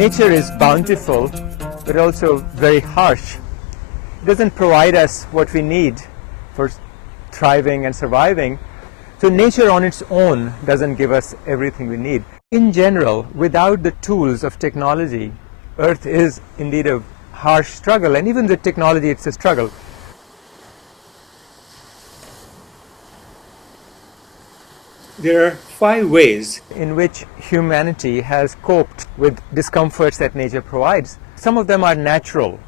Nature is bountiful, but also very harsh. It doesn't provide us what we need for thriving and surviving. So nature on its own doesn't give us everything we need. In general, without the tools of technology, Earth is indeed a harsh struggle, and even with technology it's a struggle. There are 5 ways in which humanity has coped with discomforts that nature provides. Some of them are natural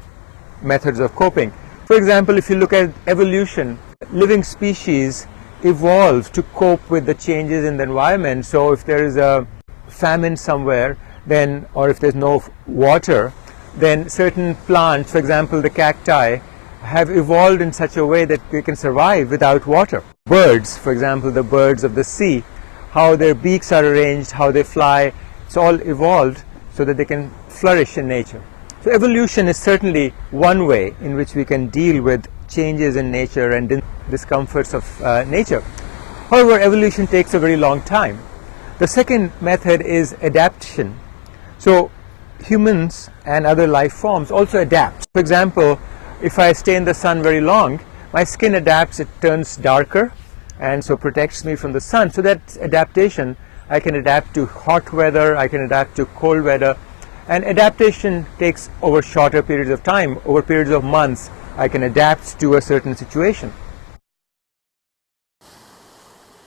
methods of coping. For example, if you look at evolution, living species evolve to cope with the changes in the environment. So if there is a famine somewhere, then, or if there's no water, then certain plants, for example the cacti, have evolved in such a way that they can survive without water. Birds, for example, the birds of the sea, how their beaks are arranged, how they fly, it's all evolved so that they can flourish in nature. So evolution is certainly one way in which we can deal with changes in nature and discomforts of nature. However, evolution takes a very long time. The second method is adaptation. So humans and other life forms also adapt. For example, if I stay in the sun very long, my skin adapts, it turns darker, and so protects me from the sun. So that's adaptation. I can adapt to hot weather, I can adapt to cold weather, and adaptation takes over shorter periods of time. Over periods of months, I can adapt to a certain situation.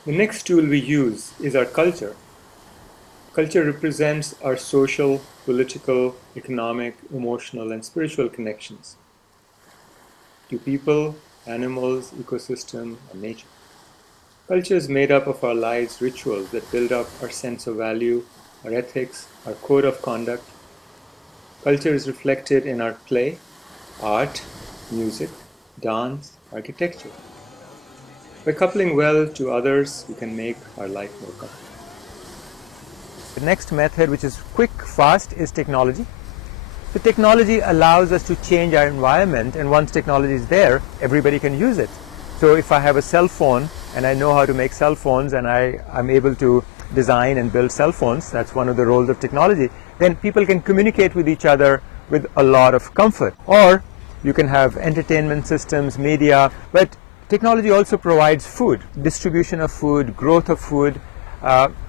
The next tool we use is our culture. Culture represents our social, political, economic, emotional, and spiritual connections to people, animals, ecosystem, and nature. Culture is made up of our lives' rituals that build up our sense of value, our ethics, our code of conduct. Culture is reflected in our play, art, music, dance, architecture. By coupling well to others, we can make our life more comfortable. The next method, which is quick, fast, is technology. So technology allows us to change our environment, and once technology is there, everybody can use it. So if I have a cell phone and I know how to make cell phones, and I'm able to design and build cell phones, that's one of the roles of technology, then people can communicate with each other with a lot of comfort. Or you can have entertainment systems, media, but technology also provides food. Distribution of food, growth of food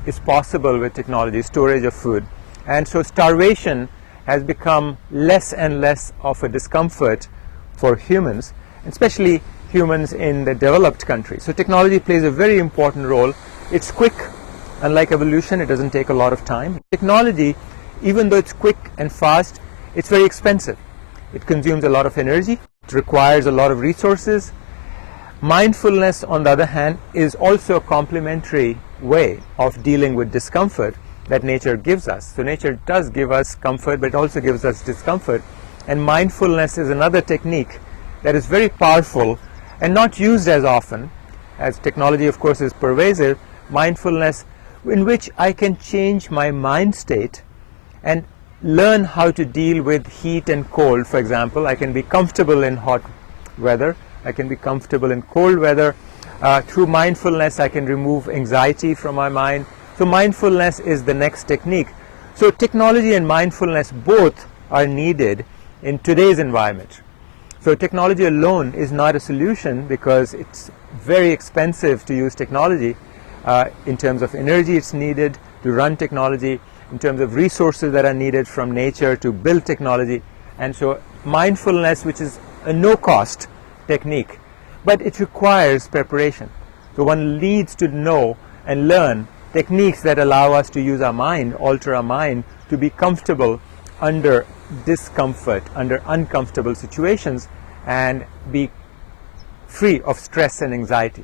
is possible with technology, storage of food. And so starvation has become less and less of a discomfort for humans, especially humans in the developed countries. So technology plays a very important role. It's quick. Unlike evolution, it doesn't take a lot of time. Technology, even though it's quick and fast, it's very expensive. It consumes a lot of energy. It requires a lot of resources. Mindfulness, on the other hand, is also a complementary way of dealing with discomfort that nature gives us. So nature does give us comfort, but it also gives us discomfort. And mindfulness is another technique that is very powerful and not used as often, as technology, of course, is pervasive. Mindfulness, in which I can change my mind state and learn how to deal with heat and cold. For example, I can be comfortable in hot weather, I can be comfortable in cold weather. Through mindfulness, I can remove anxiety from my mind. So mindfulness is the next technique. So technology and mindfulness both are needed in today's environment. So technology alone is not a solution, because it's very expensive to use technology. In terms of energy it's needed to run technology, in terms of resources that are needed from nature to build technology. And so mindfulness, which is a no-cost technique, but it requires preparation. So one needs to know and learn techniques that allow us to use our mind, alter our mind, to be comfortable under discomfort, under uncomfortable situations, and be free of stress and anxiety.